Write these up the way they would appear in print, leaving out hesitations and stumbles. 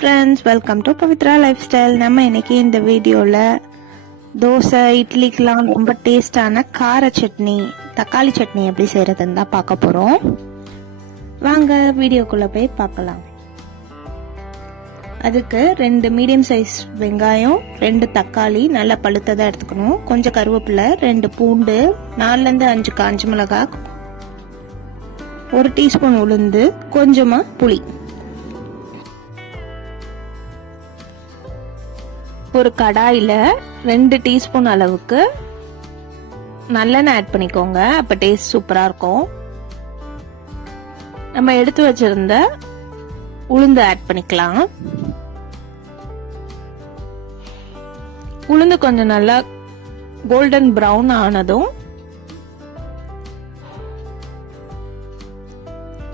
Friends, welcome to Pavithra life style. நம்ம இன்னைக்கு இந்த வீடியோவில் தோசை இட்லிக்கெலாம் ரொம்ப டேஸ்டான கார சட்னி, தக்காளி சட்னி எப்படி செய்கிறதுன்னு தான் பார்க்க போகிறோம். வாங்க வீடியோக்குள்ளே போய் பார்க்கலாம். அதுக்கு 2 மீடியம் சைஸ் வெங்காயம், 2 தக்காளி நல்லா பழுத்ததாக எடுத்துக்கணும், கொஞ்சம் கருவேப்பிலை, 2 பூண்டு, 4லேருந்து 5 காஞ்ச மிளகாய், 1 டீஸ்பூன் உளுந்து, கொஞ்சமாக புளி. ஒரு கடாயில் 2 டீஸ்பூன் அளவுக்கு நல்லெண்ணெய் ஆட் பண்ணிக்கோங்க, அப்போ டேஸ்ட் சூப்பராக இருக்கும். நம்ம எடுத்து வச்சிருந்த உளுந்து ஆட் பண்ணிக்கலாம். உளுந்து கொஞ்சம் நல்லா கோல்டன் ப்ரௌன் ஆனதும்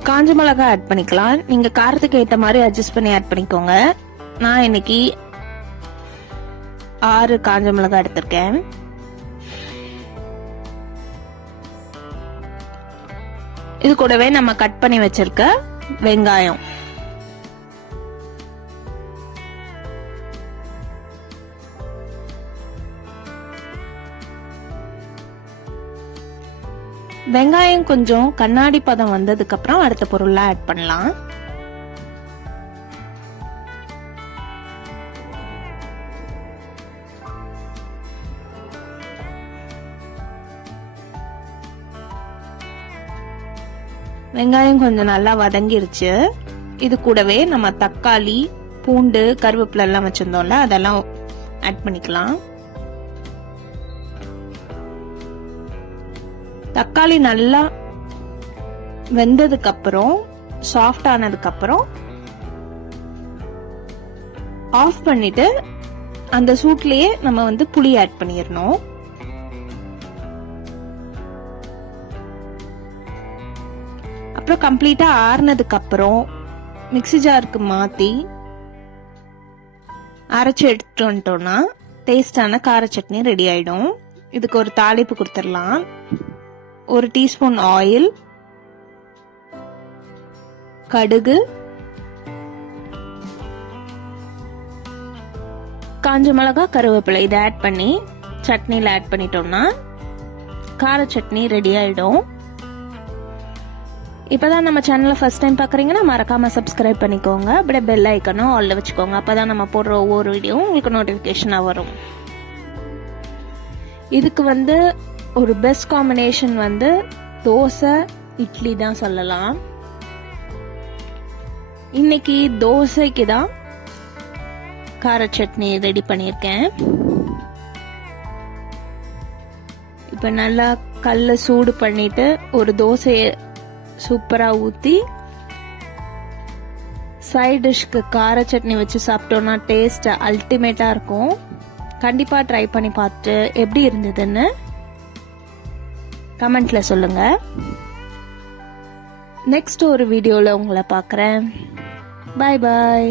காஞ்ச மிளகாய் ஆட் பண்ணிக்கலாம். நீங்க காரத்துக்கு ஏற்ற மாதிரி அட்ஜஸ்ட் பண்ணி ஆட் பண்ணிக்கோங்க. நான் இன்னைக்கு 6 காஞ்ச மிளகாய் எடுத்திருக்கேன். இது கூடவே நம்ம கட் பண்ணி வச்சிருக்க வெங்காயம், வெங்காயம் கொஞ்சம் கண்ணாடி பதம் வந்ததுக்கு அப்புறம் அடுத்த பொருள்லாம் ஆட் பண்ணலாம். வெங்காயம் கொஞ்சம் நல்லா வதங்கிருச்சு. இது கூடவே நம்ம தக்காளி, பூண்டு, கருவேப்பிலை எல்லாம் வச்சிருந்தோம்ல, அதெல்லாம் ஆட் பண்ணிக்கலாம். தக்காளி நல்லா வெந்ததுக்கு அப்புறம், சாஃப்ட் ஆனதுக்கு அப்புறம் ஆஃப் பண்ணிட்டு அந்த சூட்லயே நம்ம புளி ஆட் பண்ணிடணும். அப்புறம் கம்ப்ளீட்டா ஆறுனதுக்கு அப்புறம் மிக்ஸி ஜாருக்கு மாத்தி அரைச்சு எடுத்துட்டு வந்துட்டோம்னா டேஸ்டான கார சட்னி ரெடி ஆயிடும். இதுக்கு ஒரு தாளிப்பு கொடுத்துடலாம். 1 டீஸ்பூன் ஆயில், கடுகு, காஞ்ச மிளகாய், கருவேப்பிலை இதை ஆட் பண்ணி சட்னியில் ஆட் பண்ணிட்டோம்னா கார சட்னி ரெடி ஆயிடும். இப்போதான் நம்ம சேனலை ஃபர்ஸ்ட் டைம் பார்க்குறீங்கன்னா மறக்காம சப்ஸ்கிரைப் பண்ணிக்கோங்க. அப்படியே பெல் ஐக்கனும் ஆல்ல வச்சுக்கோங்க. அப்போதான் நம்ம போடுற ஒவ்வொரு வீடியோவும் உங்களுக்கு நோட்டிஃபிகேஷனாக வரும். இதுக்கு ஒரு பெஸ்ட் காம்பினேஷன் தோசை இட்லி தான் சொல்லலாம். இன்னைக்கு தோசைக்கு தான் கார சட்னி ரெடி பண்ணியிருக்கேன். இப்போ நல்லா கல்லை சூடு பண்ணிட்டு ஒரு தோசையை சூப்பரா ஊத்தி சைட் டிஷ்க்கு கார சட்னி வச்சு சாப்பிட்டோம்னா டேஸ்ட் அல்டிமேட்டா இருக்கும். கண்டிப்பா ட்ரை பண்ணி பார்த்துட்டு எப்படி இருந்ததுன்னு கமெண்ட்ல சொல்லுங்க. நெக்ஸ்ட் ஒரு வீடியோல உங்களை பார்க்குறேன். பாய் பாய்.